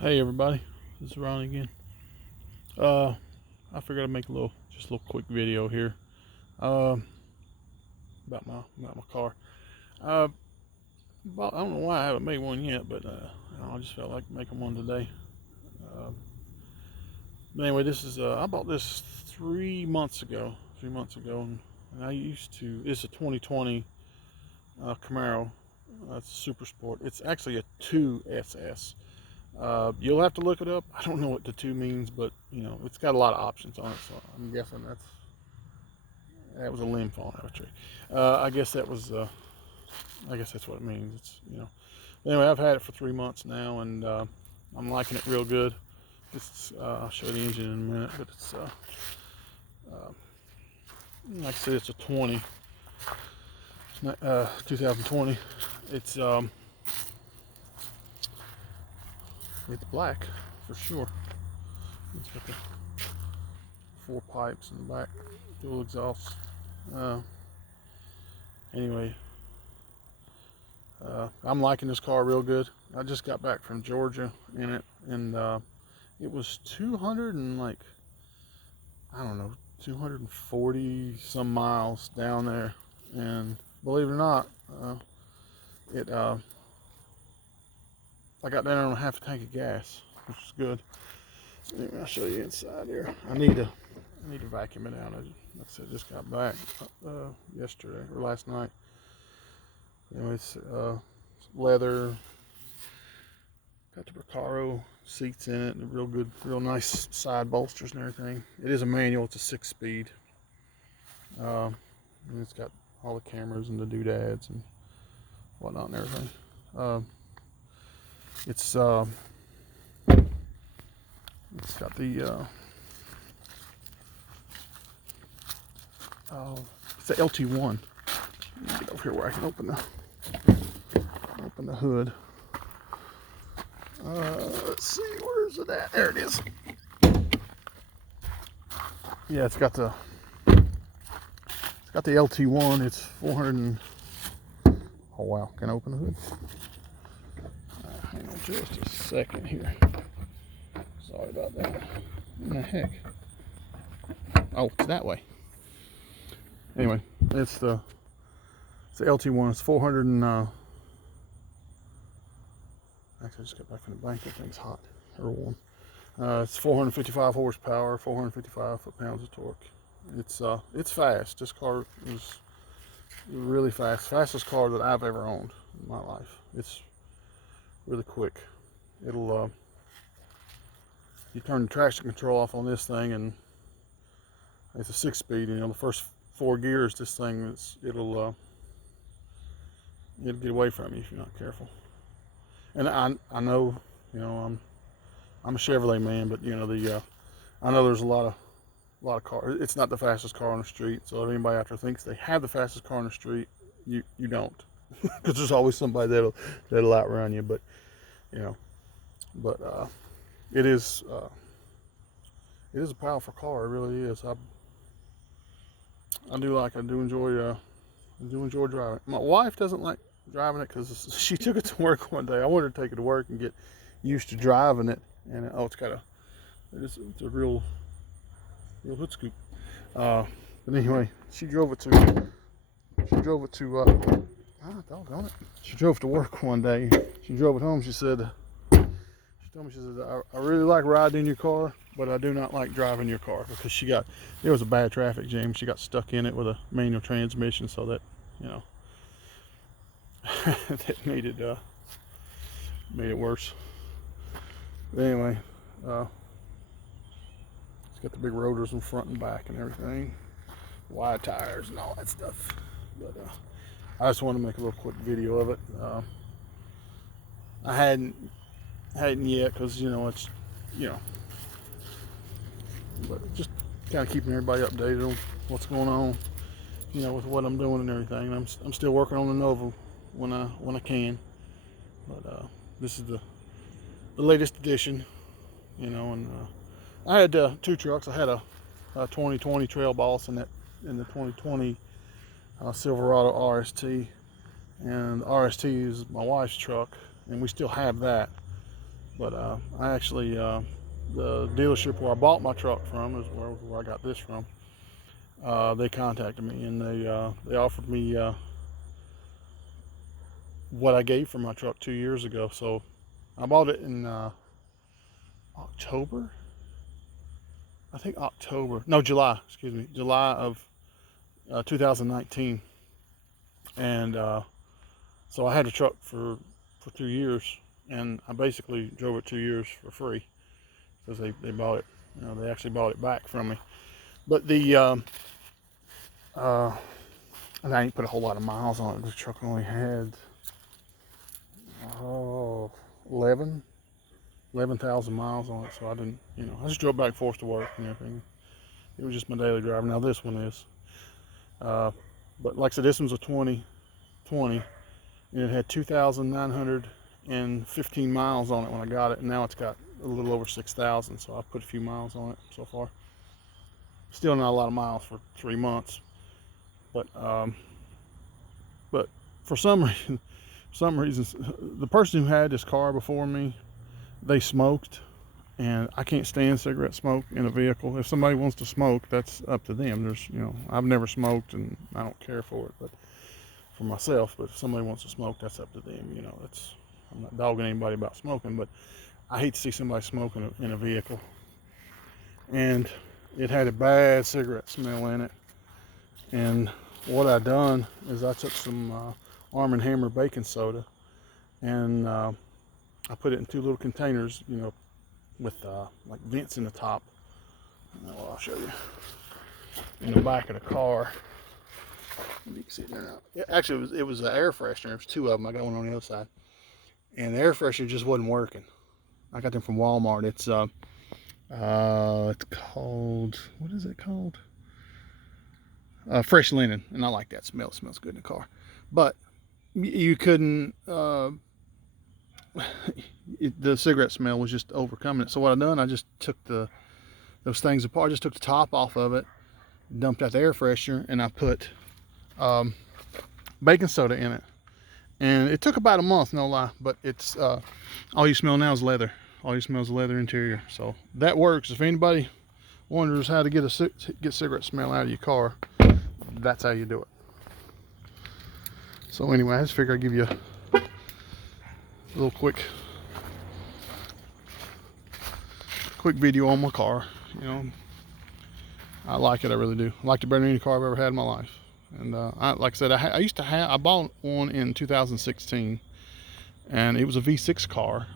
Hey everybody, this is Ron again. I figured I'd make just a little quick video here, uh, about my car. Uh, I don't know why I haven't made one yet, but I just felt like making one today. Uh, but anyway, this is I bought this 3 months ago. 3 months ago, and I used to. It's a 2020 Camaro. It's a Super Sport. It's actually a 2SS. You'll have to look it up. I don't know what the two means, but it's got a lot of options on it. So I'm guessing that was a limb falling out of a tree. I guess that was. I guess that's what it means. It's. Anyway, I've had it for 3 months now, and I'm liking it real good. I'll show the engine in a minute, but it's uh, like I said, it's a 20. It's not 2020. It's black for sure. It's got the 4 pipes in the back, dual exhaust. Uh, anyway, I'm liking this car real good. I just got back from Georgia in it, and it was 200 and like, I don't know, 240 some miles down there. And believe it or not, it I got down on half a tank of gas, which is good. So anyway, I'll show you inside here. I need to vacuum it out. Like I said, just got back yesterday or last night. It's leather, got the Recaro seats in it, and real good, real nice side bolsters and everything. It is a manual. It's a 6-speed. And it's got all the cameras and the doodads and whatnot and everything. It's got the it's the LT1. Get over here where I can open the hood. Let's see, where's it at? There it is. Yeah, it's got the LT1. It's 400 and, oh wow, can I open the hood? Hang on just a second here. Sorry about that. What the heck? Oh, it's that way. Anyway, it's the LT1. It's 400 and actually I just got back from the bank. That thing's hot or warm. It's 455 horsepower, 455 foot-pounds of torque. It's fast. This car is really fast. Fastest car that I've ever owned in my life. It's really quick. It'll you turn the traction control off on this thing, and it's a 6-speed. The first 4 gears, this thing it'll get away from you if you're not careful. And I know, I'm a Chevrolet man, but I know there's a lot of cars. It's not the fastest car on the street. So if anybody out there thinks they have the fastest car on the street, you don't, because there's always somebody that'll outrun you. But but it is a powerful car. It really is. I do enjoy driving. My wife doesn't like driving it because she took it to work one day. I wanted her to take it to work and get used to driving it, and it's a real hood scoop. But anyway, she drove it to doggone it. She drove to work one day. She drove it home. She told me, she said, I really like riding in your car, but I do not like driving your car, because there was a bad traffic jam. She got stuck in it with a manual transmission, so that, that made it worse. But anyway, it's got the big rotors in front and back and everything, wide tires and all that stuff. But I just wanted to make a little quick video of it. I hadn't yet, because it's but just kind of keeping everybody updated on what's going on, with what I'm doing and everything. And I'm still working on the Nova when I can, but this is the latest edition, and I had 2 trucks. I had a 2020 Trail Boss and the 2020 Silverado RST, and the RST is my wife's truck, and we still have that. But I actually, the dealership where I bought my truck from is where I got this from. They contacted me, and they offered me what I gave for my truck 2 years ago. So I bought it in October. I think October. No, July. Excuse me, July of 2019. And so I had a truck for 2 years, and I basically drove it 2 years for free because they bought it. You know, they actually bought it back from me. But and I ain't put a whole lot of miles on it. The truck only had 11,000 miles on it, so I didn't, you know, I just drove back and forth to work and everything. It was just my daily driver. Now this one is, but like I said, this one's a 2020, and it had 2,915 miles on it when I got it, and now it's got a little over 6,000. So I've put a few miles on it so far. Still not a lot of miles for 3 months, but for some reasons, the person who had this car before me, they smoked, and I can't stand cigarette smoke in a vehicle. If somebody wants to smoke, that's up to them. There's, you know, I've never smoked and I don't care for it, but for myself. But if somebody wants to smoke, that's up to them. You know, I'm not dogging anybody about smoking, but I hate to see somebody smoking in a vehicle. And it had a bad cigarette smell in it. And what I done is I took some Arm & Hammer baking soda, and I put it in 2 little containers, you know, with like vents in the top. Well, I'll show you in the back of the car. You can see it there now. Actually, it was an air freshener. There's 2 of them. I got one on the other side, and the air freshener just wasn't working. I got them from Walmart. It's called, what is it called? Fresh linen, and I like that smell. It smells good in the car, but you couldn't. The cigarette smell was just overcoming it. So what I done, I just took those things apart. I just took the top off of it, dumped out the air freshener, and I put baking soda in it. And it took about a month, no lie. But it's all you smell now is leather. All you smell is leather interior. So that works. If anybody wonders how to get cigarette smell out of your car, that's how you do it. So anyway, I just figured I'd give you a little quick video on my car. You know, I like it. I really do. I liked it better than any car I've ever had in my life. And like I said, I bought one in 2016, and it was a V6 car,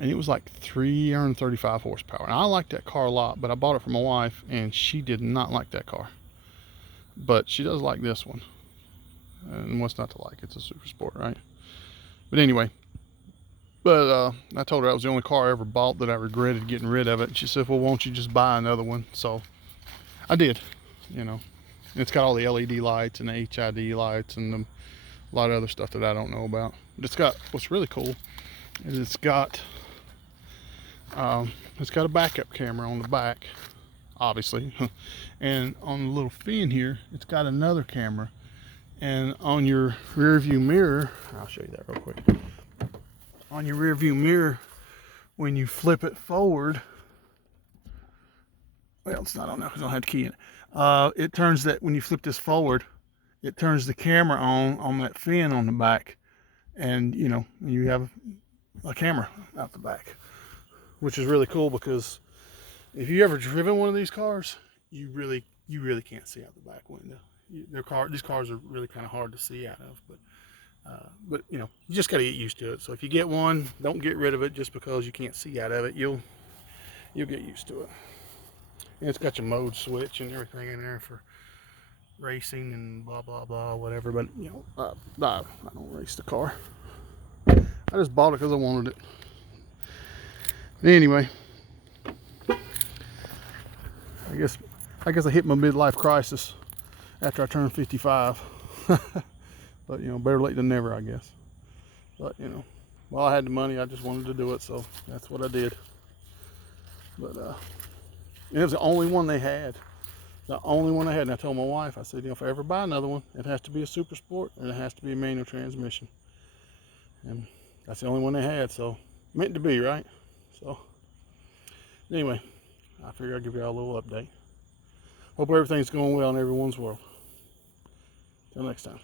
and it was like 335 horsepower. And I like that car a lot, but I bought it for my wife, and she did not like that car. But she does like this one. And what's not to like? It's a super sport, right? But anyway, I told her that was the only car I ever bought that I regretted getting rid of it. And she said, well, won't you just buy another one? So I did, you know. It's got all the LED lights and the HID lights and a lot of other stuff that I don't know about. But it's got, what's really cool is it's got a backup camera on the back, obviously. And on the little fin here, it's got another camera. And on your rear view mirror, I'll show you that real quick. On your rear view mirror, when you flip it forward, well, it's not on now because I don't have the key in it. It turns that, when you flip this forward, it turns the camera on that fin on the back, and you know, you have a camera out the back, which is really cool, because if you ever driven one of these cars, you really can't see out the back window. These cars are really kind of hard to see out of, but you know, you just got to get used to it. So if you get one, don't get rid of it just because you can't see out of it. You'll get used to it. And it's got your mode switch and everything in there for racing and blah blah blah, whatever. But you know, I don't race the car. I just bought it because I wanted it. Anyway, I guess I hit my midlife crisis after I turned 55. But you know, better late than never, I guess. But you know, while I had the money, I just wanted to do it, so that's what I did. But it was the only one they had. The only one they had. And I told my wife, I said, you know, if I ever buy another one, it has to be a super sport and it has to be a manual transmission. And that's the only one they had. So, meant to be, right? So anyway, I figured I'd give y'all a little update. Hope everything's going well in everyone's world. Till next time.